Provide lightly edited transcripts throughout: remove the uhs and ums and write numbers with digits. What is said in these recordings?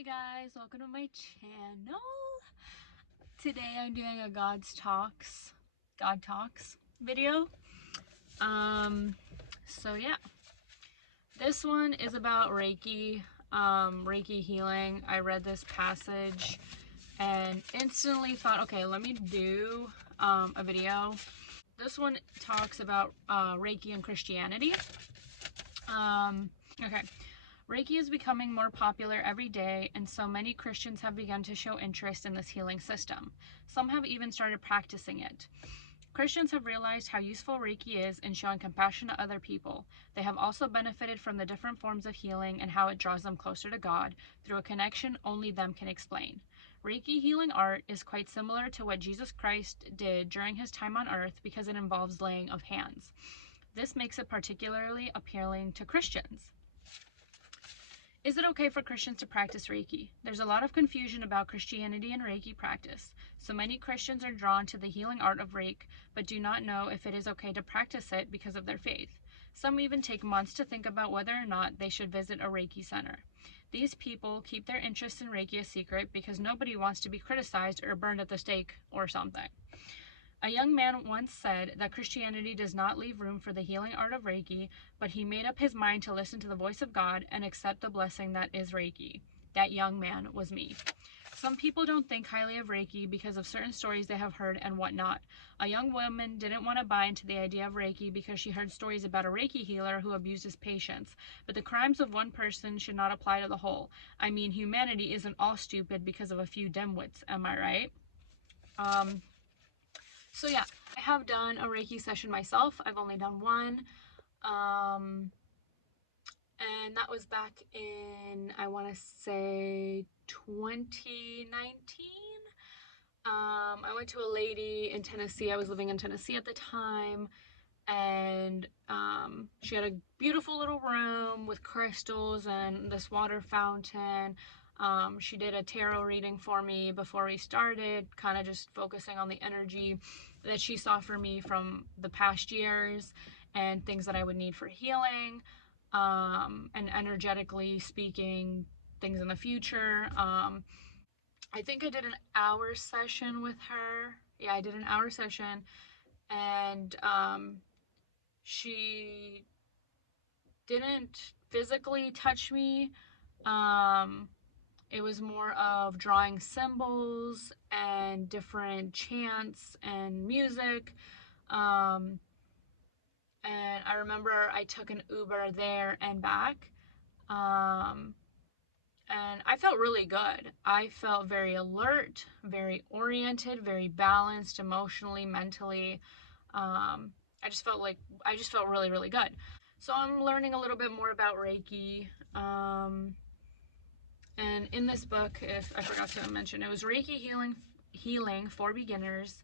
Hey guys, welcome to my channel. Today I'm doing a God Talks video. So yeah, this one is about Reiki, Reiki healing. I read this passage and instantly thought, okay, let me do a video. This one talks about Reiki and Christianity. Okay. Reiki is becoming more popular every day, and so many Christians have begun to show interest in this healing system. Some have even started practicing it. Christians have realized how useful Reiki is in showing compassion to other people. They have also benefited from the different forms of healing and how it draws them closer to God through a connection only them can explain. Reiki healing art is quite similar to what Jesus Christ did during his time on earth because it involves laying of hands. This makes it particularly appealing to Christians. Is it okay for Christians to practice Reiki? There's a lot of confusion about Christianity and Reiki practice. So many Christians are drawn to the healing art of Reiki, but do not know if it is okay to practice it because of their faith. Some even take months to think about whether or not they should visit a Reiki center. These people keep their interest in Reiki a secret because nobody wants to be criticized or burned at the stake or something. A young man once said that Christianity does not leave room for the healing art of Reiki, but he made up his mind to listen to the voice of God and accept the blessing that is Reiki. That young man was me. Some people don't think highly of Reiki because of certain stories they have heard and whatnot. A young woman didn't want to buy into the idea of Reiki because she heard stories about a Reiki healer who abused his patients. But the crimes of one person should not apply to the whole. I mean, humanity isn't all stupid because of a few dimwits, am I right? So yeah, I have done a Reiki session myself. I've only done one. And that was back in, I want to say 2019. I went to a lady in Tennessee. I was living in Tennessee at the time. And she had a beautiful little room with crystals and this water fountain. She did a tarot reading for me before we started, kind of just focusing on the energy that she saw for me from the past years and things that I would need for healing, and energetically speaking, things in the future. I think I did an hour session with her. Yeah, I did an hour session, and she didn't physically touch me. It was more of drawing symbols and different chants and music. And I remember I took an Uber there and back. And I felt really good. I felt very alert, very oriented, very balanced emotionally, mentally. I just felt really, really good. So I'm learning a little bit more about Reiki. And in this book, if I forgot to mention, it was Reiki Healing for Beginners,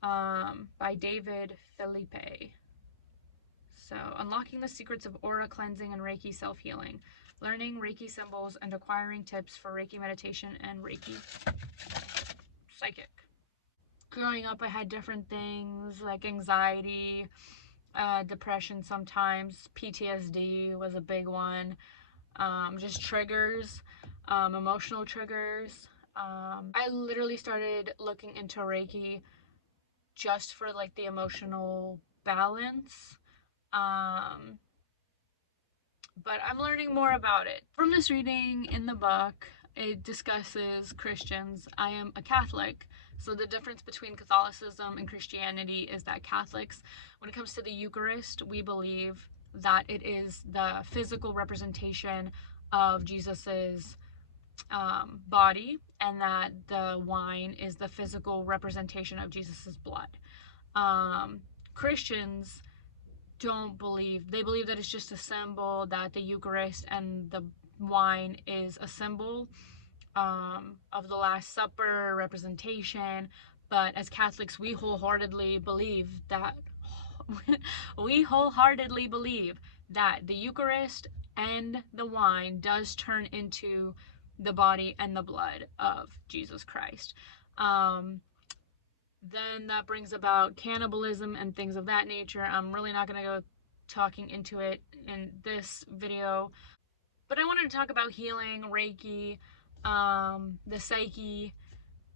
by David Felipe. So, unlocking the secrets of aura cleansing and Reiki self-healing, learning Reiki symbols and acquiring tips for Reiki meditation and Reiki psychic. Growing up, I had different things like anxiety, depression sometimes, PTSD was a big one, just triggers, emotional triggers. I literally started looking into Reiki just for like the emotional balance. But I'm learning more about it. From this reading in the book, it discusses Christians. I am a Catholic, so the difference between Catholicism and Christianity is that Catholics, when it comes to the Eucharist, we believe that it is the physical representation of Jesus's body, and that the wine is the physical representation of Jesus's blood. Christians don't believe, they believe that it's just a symbol, that the Eucharist and the wine is a symbol of the Last Supper representation. But as Catholics, we wholeheartedly believe that the Eucharist and the wine does turn into the body and the blood of Jesus Christ. Then that brings about cannibalism and things of that nature. I'm really not going to go talking into it in this video, but I wanted to talk about healing, Reiki, the psyche.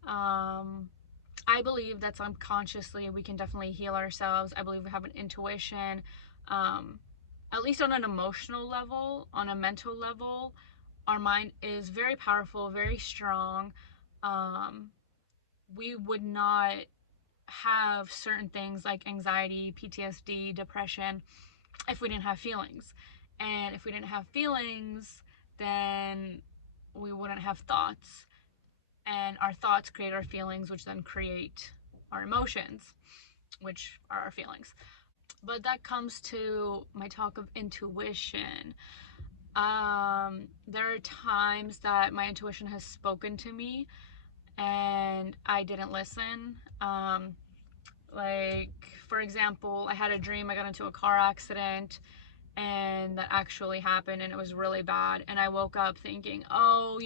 I believe that subconsciously we can definitely heal ourselves. I believe we have an intuition, at least on an emotional level, on a mental level. Our mind is very powerful, very strong. We would not have certain things like anxiety, PTSD, depression if we didn't have feelings. And if we didn't have feelings, then we wouldn't have thoughts. And our thoughts create our feelings, which then create our emotions, which are our feelings. But that comes to my talk of intuition. There are times that my intuition has spoken to me and I didn't listen. Like, for example, I had a dream I got into a car accident and that actually happened and it was really bad. And I woke up thinking, oh,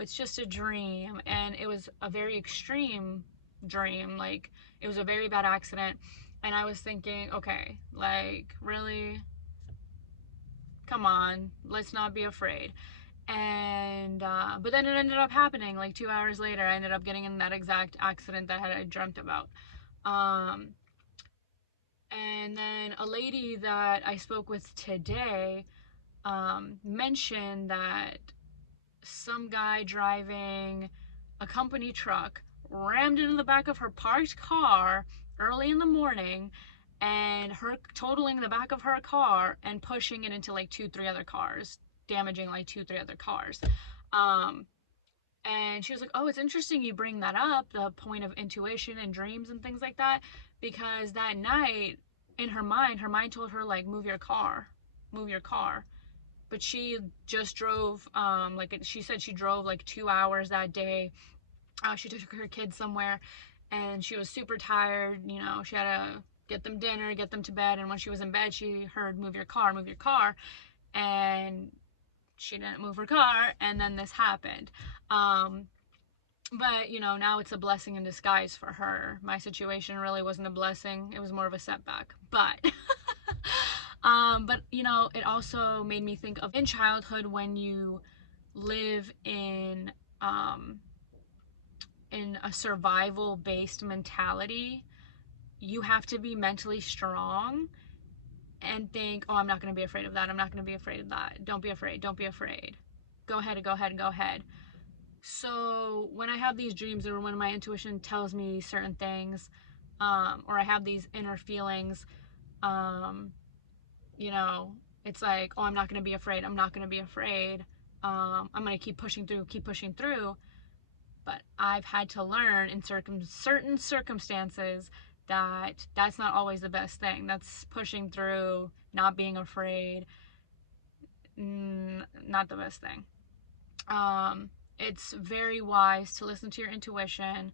it's just a dream. And it was a very extreme dream. Like, it was a very bad accident. And I was thinking, okay, like, really? Come on, let's not be afraid. And but then it ended up happening. Like 2 hours later, I ended up getting in that exact accident that I dreamt about. And then a lady that I spoke with today mentioned that some guy driving a company truck rammed into the back of her parked car early in the morning, and her totaling the back of her car and pushing it into like 2-3 other cars, damaging like 2-3 other cars. And she was like, oh, it's interesting you bring that up, the point of intuition and dreams and things like that, because that night in her mind told her, like, move your car. But she just drove, she said she drove like 2 hours that day. She took her kids somewhere and she was super tired. She had to get them dinner, get them to bed. And when she was in bed, she heard, move your car. And she didn't move her car. And then this happened. But now it's a blessing in disguise for her. My situation really wasn't a blessing. It was more of a setback. But it also made me think of in childhood when you live in a survival-based mentality, you have to be mentally strong and think, oh, I'm not going to be afraid of that. I'm not going to be afraid of that. Don't be afraid. Don't be afraid. Go ahead. So when I have these dreams or when my intuition tells me certain things, or I have these inner feelings, it's like, oh, I'm not going to be afraid. I'm going to keep pushing through. But I've had to learn in certain circumstances that that's not always the best thing. That's pushing through, not being afraid, not the best thing. It's very wise to listen to your intuition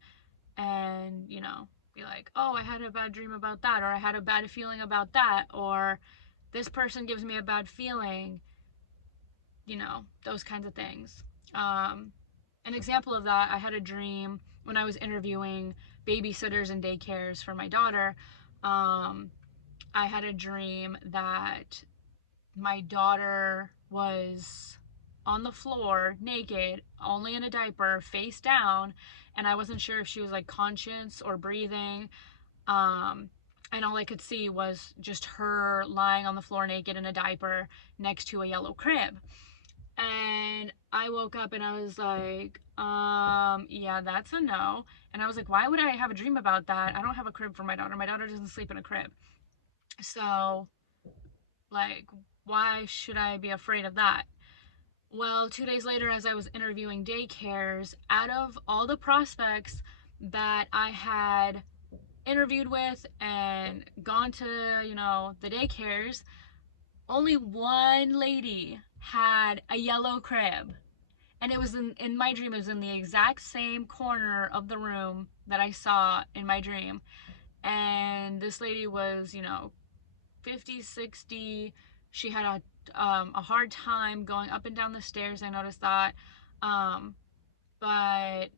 and, be like, oh, I had a bad dream about that, or I had a bad feeling about that, or this person gives me a bad feeling, those kinds of things. An example of that, I had a dream when I was interviewing babysitters and daycares for my daughter. I had a dream that my daughter was on the floor naked, only in a diaper, face down, and I wasn't sure if she was like conscious or breathing. And all I could see was just her lying on the floor naked in a diaper next to a yellow crib. And I woke up and I was like, yeah, that's a no. And I was like, why would I have a dream about that? I don't have a crib for my daughter. My daughter doesn't sleep in a crib. So, like, why should I be afraid of that? Well, 2 days later, as I was interviewing daycares, out of all the prospects that I had interviewed with and gone to, the daycares, only one lady had a yellow crib. And it was in my dream, it was in the exact same corner of the room that I saw in my dream. And this lady was, 50, 60. She had a hard time going up and down the stairs. I noticed that. But,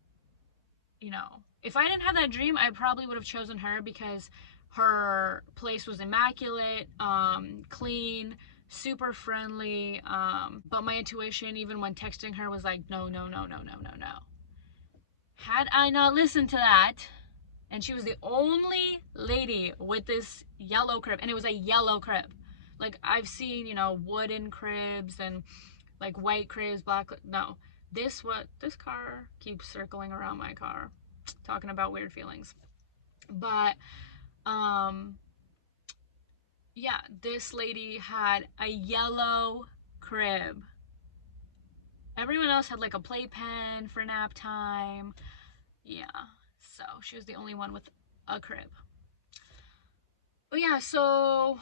if I didn't have that dream, I probably would have chosen her because her place was immaculate, clean, super friendly, but my intuition, even when texting her, was like, no, no, no, no, no, no, no. Had I not listened to that, and she was the only lady with this yellow crib, and it was a yellow crib. Like, I've seen, you know, wooden cribs and like white cribs, black. No, this car keeps circling around my car, talking about weird feelings. But yeah, this lady had a yellow crib. Everyone else had like a playpen for nap time. Yeah, so she was the only one with a crib. But yeah, so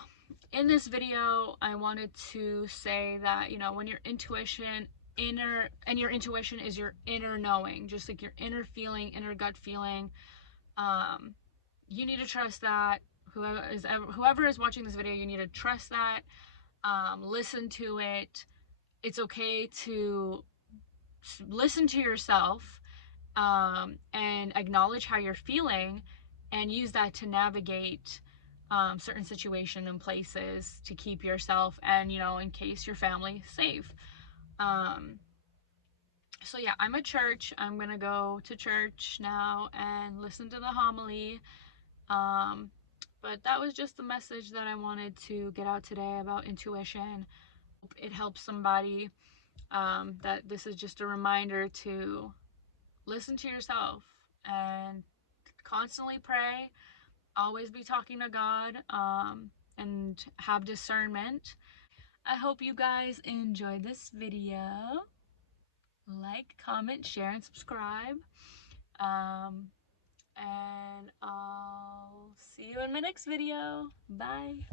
in this video, I wanted to say that, you know, when your intuition your intuition is your inner knowing, just like your inner feeling, inner gut feeling, you need to trust that. Whoever is watching this video, you need to trust that. Listen to it. It's okay to listen to yourself, and acknowledge how you're feeling, and use that to navigate certain situations and places to keep yourself and, you know, in case your family, safe. So yeah, I'm at church. I'm gonna go to church now and listen to the homily. But that was just the message that I wanted to get out today about intuition. It helps somebody, that this is just a reminder to listen to yourself and constantly pray, always be talking to God, and have discernment. I hope you guys enjoyed this video. Like, comment, share, and subscribe. And I'll see you in my next video. Bye.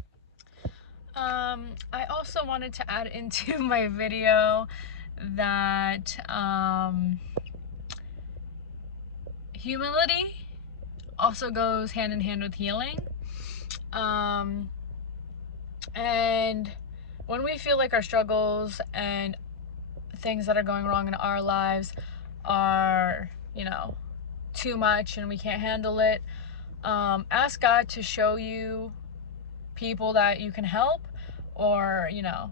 I also wanted to add into my video that humility also goes hand in hand with healing. And when we feel like our struggles and things that are going wrong in our lives are, you know, too much and we can't handle it, ask God to show you people that you can help. Or, you know,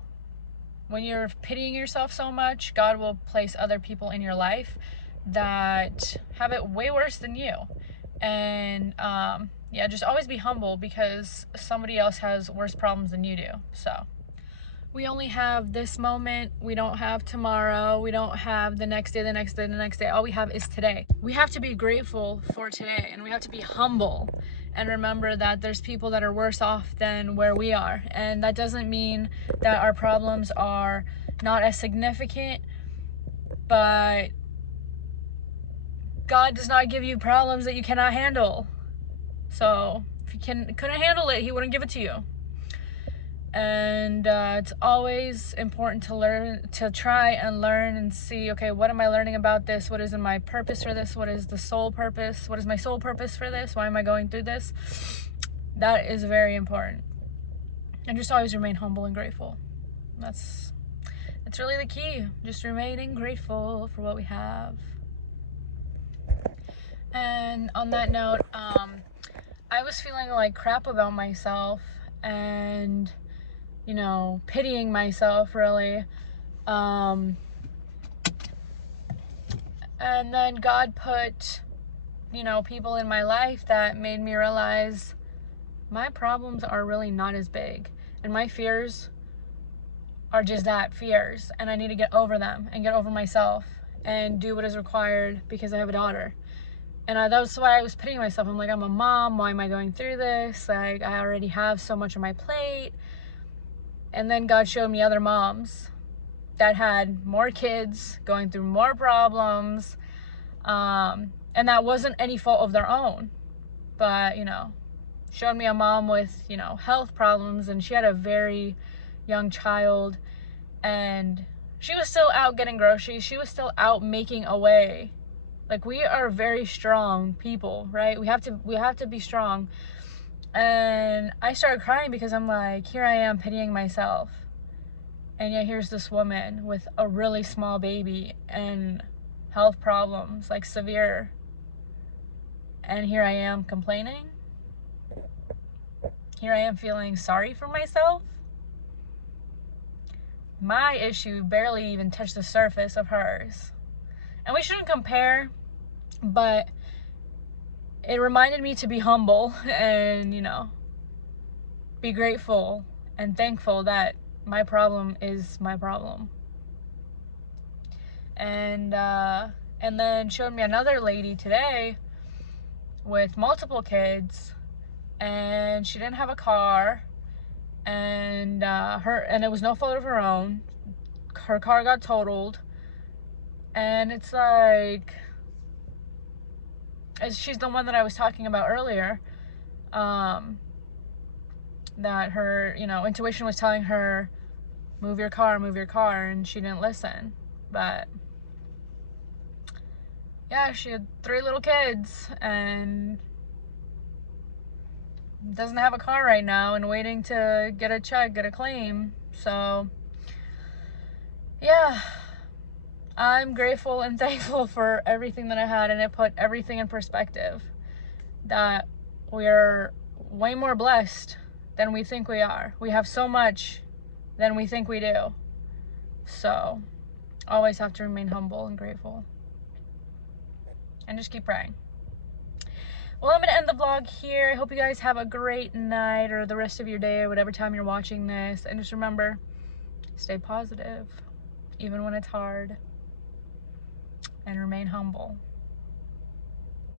when you're pitying yourself so much, God will place other people in your life that have it way worse than you. And yeah, just always be humble, because somebody else has worse problems than you do. So we only have this moment. We don't have tomorrow. We don't have the next day, the next day, the next day. All we have is today. We have to be grateful for today, and we have to be humble and remember that there's people that are worse off than where we are. And that doesn't mean that our problems are not as significant, but God does not give you problems that you cannot handle. So if you couldn't handle it, he wouldn't give it to you. And it's always important to try and learn and see, okay, what am I learning about this? What is my purpose for this? What is the soul purpose? What is my soul purpose for this? Why am I going through this? That is very important. And just always remain humble and grateful. That's really the key. Just remaining grateful for what we have. And on that note, I was feeling like crap about myself and, you know, pitying myself, really. And then God put, you know, people in my life that made me realize my problems are really not as big. And my fears are just that, fears. And I need to get over them and get over myself and do what is required because I have a daughter. And that's why I was pitying myself. I'm like, I'm a mom. Why am I going through this? Like, I already have so much on my plate. And then God showed me other moms that had more kids, going through more problems. And that wasn't any fault of their own. But, you know, showed me a mom with, you know, health problems. And she had a very young child. And she was still out getting groceries. She was still out making a way. Like, we are very strong people, right? We have to be strong. And I started crying because I'm like, here I am pitying myself. And yet here's this woman with a really small baby and health problems, like severe. And here I am complaining. Here I am feeling sorry for myself. my issue barely even touched the surface of hers. And we shouldn't compare, but it reminded me to be humble and, you know, be grateful and thankful that my problem is my problem. And then showed me another lady today with multiple kids, and she didn't have a car, and it was no fault of her own. Her car got totaled, and it's like, she's the one that I was talking about earlier, that her, you know, intuition was telling her, move your car, and she didn't listen. But yeah, she had 3 little kids and doesn't have a car right now and waiting to get a check, get a claim. So yeah, I'm grateful and thankful for everything that I had, and it put everything in perspective, that we're way more blessed than we think we are. We have so much than we think we do. So always have to remain humble and grateful, and just keep praying. Well, I'm going to end the vlog here. I hope you guys have a great night or the rest of your day or whatever time you're watching this. And just remember, stay positive, even when it's hard, and remain humble.